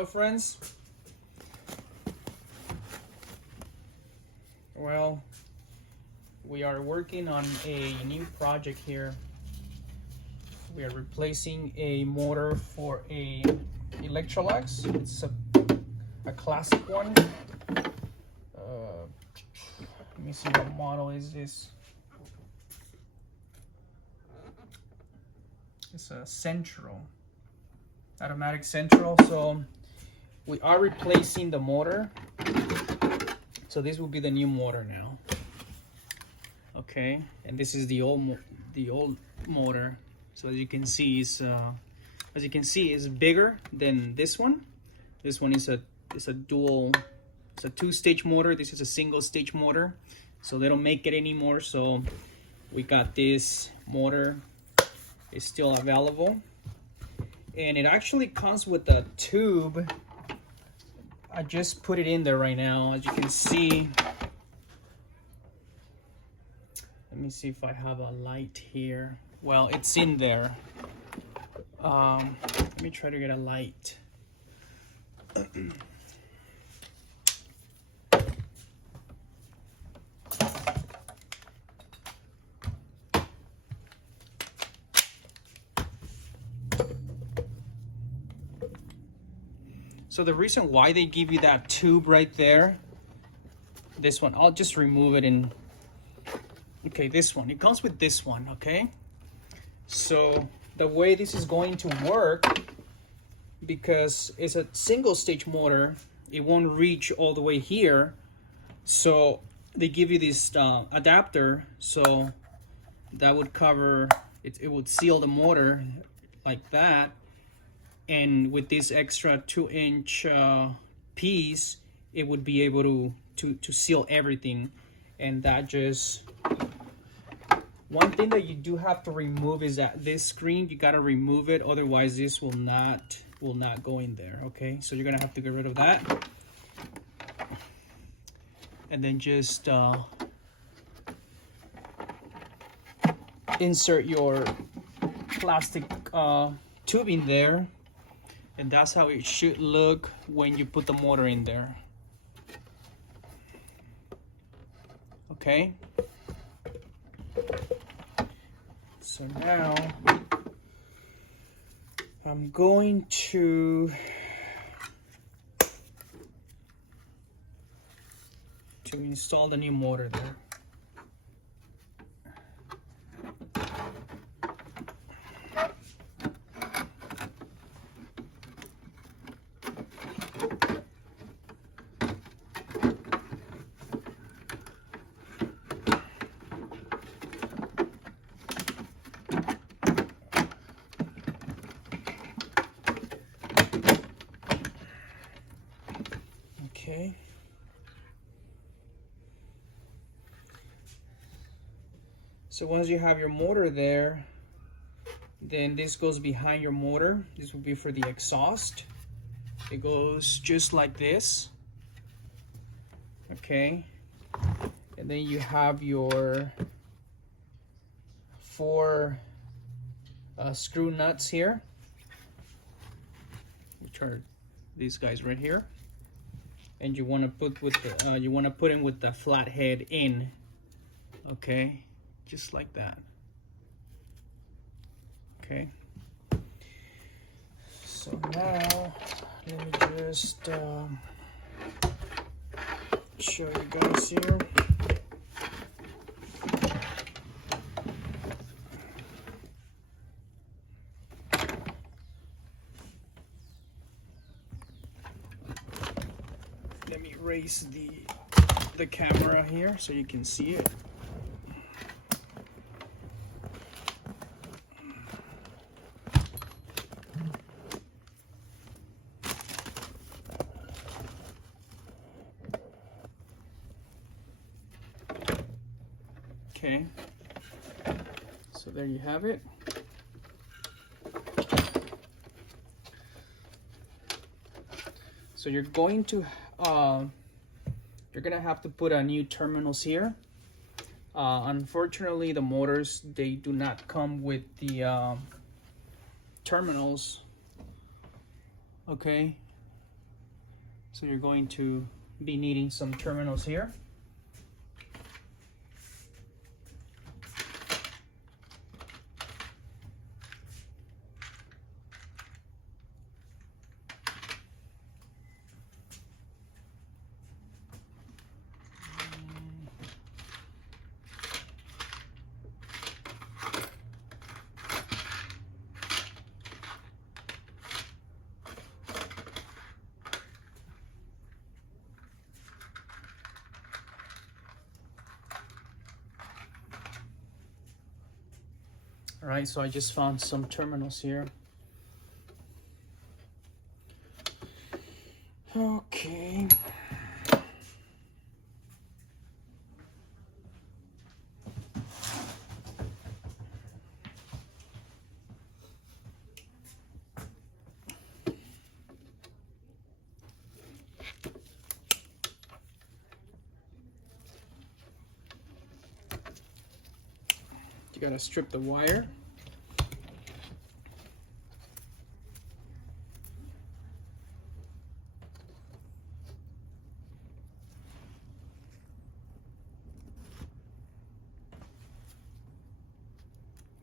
Hello friends. Well, we are working on a new project here. We are replacing a motor for a Electrolux. It's a classic one. Let me see what model is this. It's a central, automatic central. So we are replacing the motor. So this will be the new motor now. Okay, and this is the old motor. So as you can see, it's bigger than this one. This one is a dual. It's a two-stage motor. This is a single-stage motor. So they don't make it anymore. So we got this motor. It's still available, and it actually comes with a tube. I just put it in there right now. As you can see, let me see if I have a light here. Well, it's in there. Let me try to get a light. So the reason why they give you that tube right there, this one, I'll just remove it in. Okay, this one, it comes with this one, okay? So the way this is going to work, because it's a single stage motor, it won't reach all the way here. So they give you this adapter, so that would cover, it would seal the motor like that. And with this extra 2-inch piece, it would be able to seal everything. And that just, one thing that you do have to remove is that this screen, you gotta remove it, otherwise this will not go in there. Okay, so you're gonna have to get rid of that, and then just insert your plastic tubing there. And that's how it should look when you put the motor in there. Okay. So now I'm going to install the new motor there. Okay. So once you have your motor there, then this goes behind your motor. This will be for the exhaust. It goes just like this. Okay. And then you have your 4 screw nuts here, which are these guys right here. And you want to put with the put in with the flat head in. Okay, just like that. Okay. So now let me just show you guys here. Let me raise the camera here so you can see it. Okay, so there you have it. So you're going to have to put a new terminals here. Unfortunately, the motors, they do not come with the terminals. Okay, So you're going to be needing some terminals here. All right, so I just found some terminals here. Okay. You gotta strip the wire.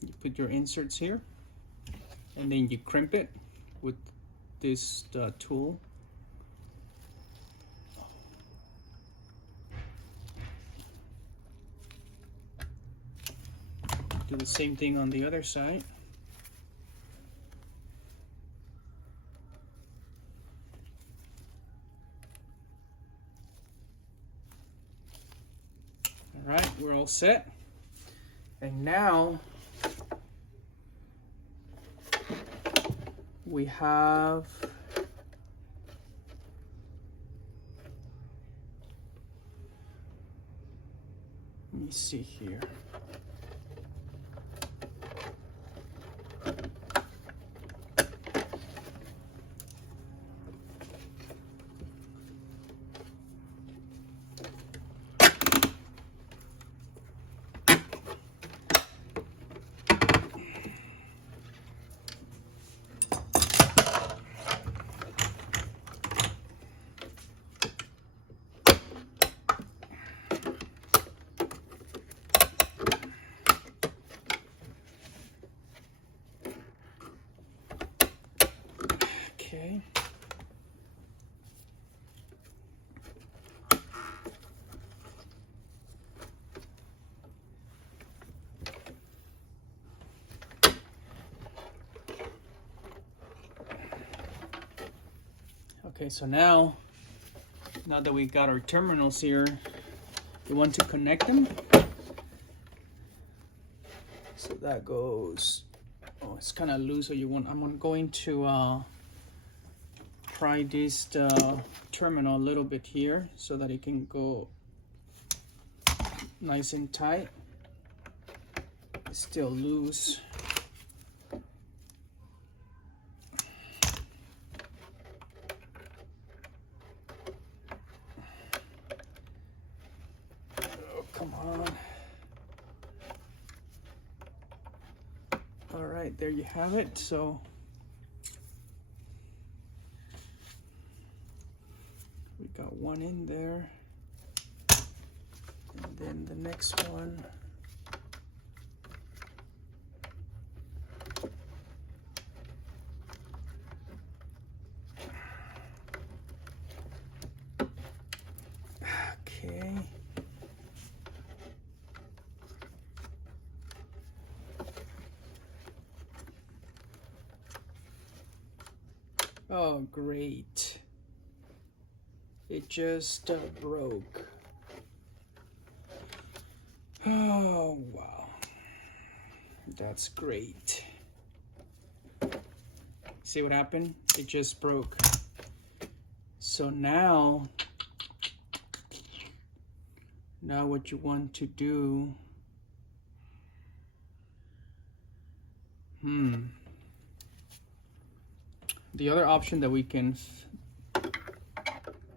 You put your inserts here, and then you crimp it with this tool. Do the same thing on the other side. All right, we're all set. And now we have let me see here. Okay. Okay, so now that we got our terminals here, you want to connect them. So that goes, oh, it's kind of loose, so I'm going to pry this terminal a little bit here so that it can go nice and tight. It's still loose. Oh, come on. All right, there you have it. So we got one in there, and then the next one. Okay. Oh, great. It just broke. Oh, wow. That's great. See what happened? It just broke. So now what you want to do, the other option that we can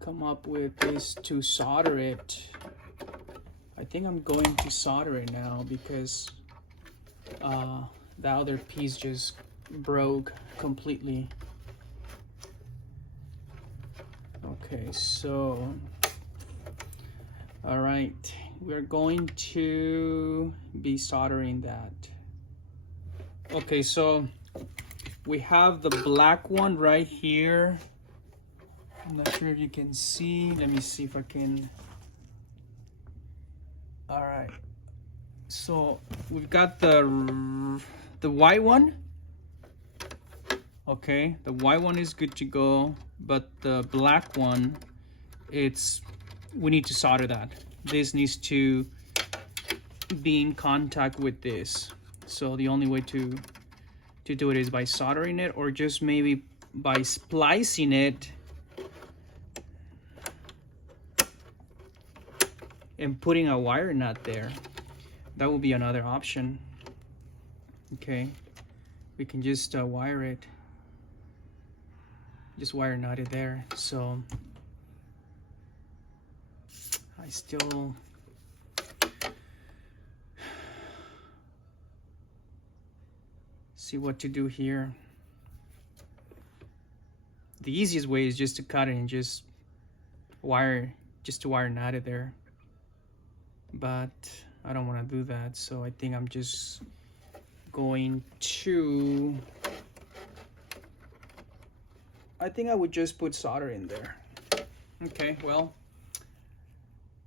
come up with is to solder it. I think I'm going to solder it now because the other piece just broke completely. Okay. Okay, so all right, we're going to be soldering that. Okay, so we have the black one right here. I'm not sure if you can see. Let me see if I can. All right, so we've got the white one. Okay, the white one is good to go, but the black one, we need to solder that. This needs to be in contact with this. So the only way to do it is by soldering it, or just maybe by splicing it and putting a wire nut there. That would be another option. Okay, we can just wire it. Just wire nut it there. So I still see what to do here. The easiest way is just to cut it and just to wire nut it there. But I don't want to do that, so I think I'm just going to, I think I would just put solder in there. Okay, well,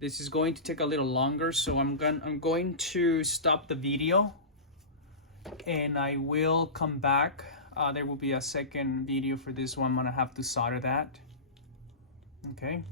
this is going to take a little longer, so I'm going to stop the video and I will come back. There will be a second video for this one. I'm gonna have to solder that. Okay.